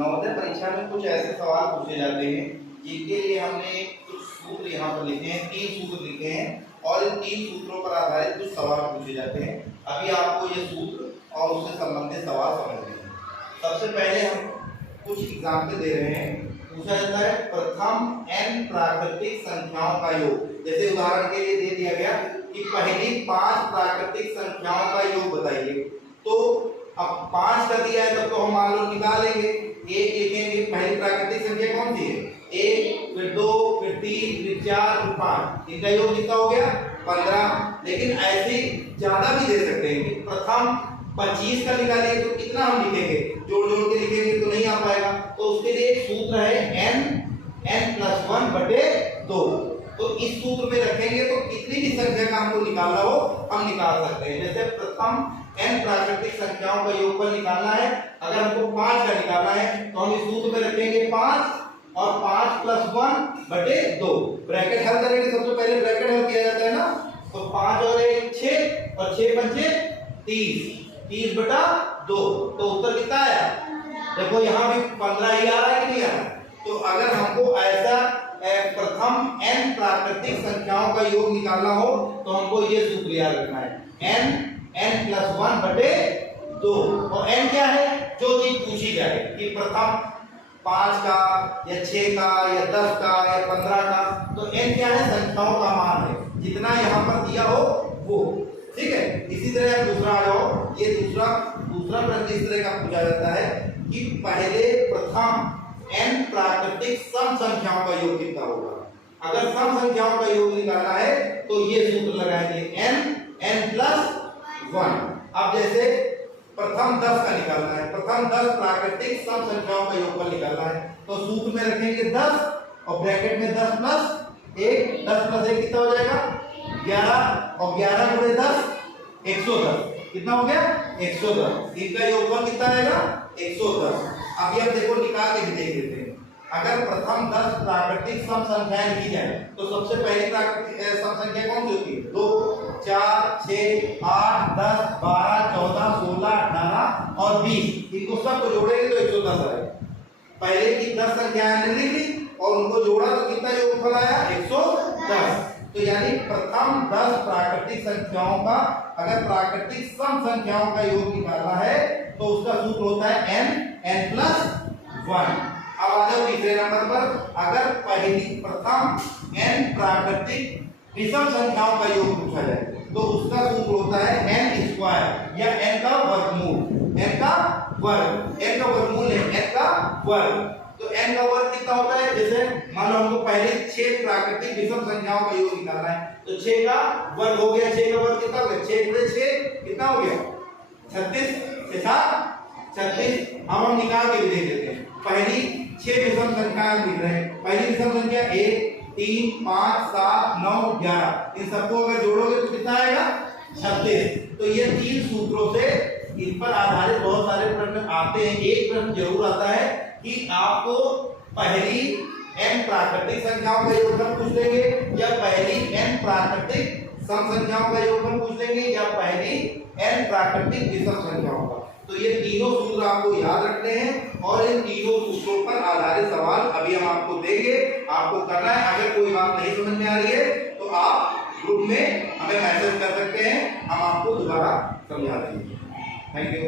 नवोदय परीक्षा में कुछ ऐसे सवाल पूछे जाते हैं जिनके लिए हमने कुछ सूत्र यहाँ पर लिखे हैं, 3 सूत्र लिखे हैं और इन 3 सूत्रों पर आधारित कुछ सवाल पूछे जाते हैं। अभी आपको ये सूत्र और उससे संबंधित सवाल समझने हैं। सबसे पहले हम कुछ एग्जाम्पल दे रहे हैं। पूछा जाता है प्रथम n प्राकृतिक संख्याओं का योग। जैसे उदाहरण के लिए दे दिया गया कि पहली 5 प्राकृतिक संख्याओं का योग बताइए। तो अब 5 का दिया है तो हम मान लो निकालेंगे। एक लिखेंगे, पहली प्राकृतिक संख्या कौन सी है? 1, फिर 2, फिर 3, फिर 4, फिर 5। इनका योग कितना हो गया? 15। लेकिन ऐसे ज्यादा भी दे सकते हैं कि प्रथम 25 का निकालिए तो कितना हम लिखेंगे? जोड़ जोड़ के लिखेंगे तो नहीं आ पाएगा। तो उसके लिए एक सूत्र है n+1/2। तो इस सूत्र में रखेंगे तो कितनी भी संख्या का हमको निकालना हो हम निकाल सकते हैं। जैसे प्रथम n प्राकृतिक संख्याओं का योगफल निकालना है, अगर हमको 5 का निकालना है तो हम इस सूत्र में रखेंगे 5 और 5+1/2। ब्रैकेट हल करेंगे, सबसे पहले ब्रैकेट हल किया जाता है ना। तो 5 और 1 6 और 6 पंचे 30/2। तो उत्तर कितना आया? देखो यहाँ भी 15 ही आ रहा है कि नहीं आ रहा। तो अगर हमको ऐसा प्रथम n प्राकृतिक संख्याओं का योग निकालना हो तो हमको ये सूत्र याद रखना है n+1/2। और n क्या है? जो चीज पूछी जाए कि प्रथम 5 का या 6 का या 10 का या 15 का, तो n क्या है? संख्याओं का मान है, जितना यहाँ पर दिया हो वो। ठीक है। इसी तरह दूसरा आ जाओ। ये दूसरा प्रश्न इस तरह का पूछा जाता है कि पहले प्रथम n प्राकृतिक सम संख्याओं का योग कितना होगा। अगर सम संख्याओं का योग निकालना है तो ये सूत्र लगाएंगे n+1। अब जैसे प्रथम 10 का निकालना है, प्रथम 10 प्राकृतिक सम संख्याओं का योगफल निकालना है तो सूत्र में रखेंगे 10 और ब्रैकेट में 10+1। 10+1 कितना हो जाएगा? 11 और 11 × 10 110। कितना हो गया? 110। इनका योगफल कितना आएगा? 110। अभी हम देखो निकाल के देख लेते हैं। अगर प्रथम 10 प्राकृतिक सम संख्याएं लिखी जाए तो सबसे पहली प्राकृतिक सम संख्या कौन सी होती है? 2, 4, 6, 8, 10, 12, 14, 16, 18 और 20। इनको सबको जोड़ेंगे तो 110 आएगा। पहले की 10 संख्याएं लिख ली और उनको जोड़ा तो कितना योगफल आया? 110। तो यानी प्रथम 10 प्राकृतिक संख्याओं का अगर प्राकृतिक सम संख्याओं का योग निकालना है तो उसका सूत्र होता है n+1। अब आ जाओ तीसरे नंबर पर। अगर पहली प्रथम n प्राकृतिक विषम संख्याओं का योग पूछा जाए तो उसका सूत्र होता है n² या n का वर्गमूल। n का वर्गमूल है n का वर्ग। तो n का वर्ग कितना होता है? जैसे मान लो हमको पहले 6 प्राकृतिक विषम संख्याओं का योग निकालना है तो 6 का वर्ग हो गया। 6 का वर्ग कितना हो गया? 6 × 6 कितना हो गया? 36 से 7 36। अब हम निकाल के भी देख लेते हैं। पहली 6 विषम संख्याएं लिख रहे हैं। पहली विषम संख्या 1, 3, 5, 7, 9, 11। इन सबको अगर जोड़ोगे तो कितना आएगा? 36। तो ये 3 सूत्रों से इन पर आधारित बहुत सारे प्रश्न आते हैं। एक प्रश्न जरूर आता है कि आपको पहली n प्राकृतिक संख्याओं का योगफल पूछ लेंगे या पहली n प्राकृतिक सम संख्याओं का योगफल पूछ लेंगे या पहली n प्राकृतिक विषम संख्याओं का। तो ये तीनों सूत्र आपको याद रखने हैं और इन तीनों सूत्रों पर आधारित सवाल अभी हम आपको देंगे। आपको करना है। अगर कोई बात नहीं समझ में आ रही है तो आप ग्रुप में हमें मैसेज कर सकते हैं, हम आपको दोबारा समझा देंगे। Thank you.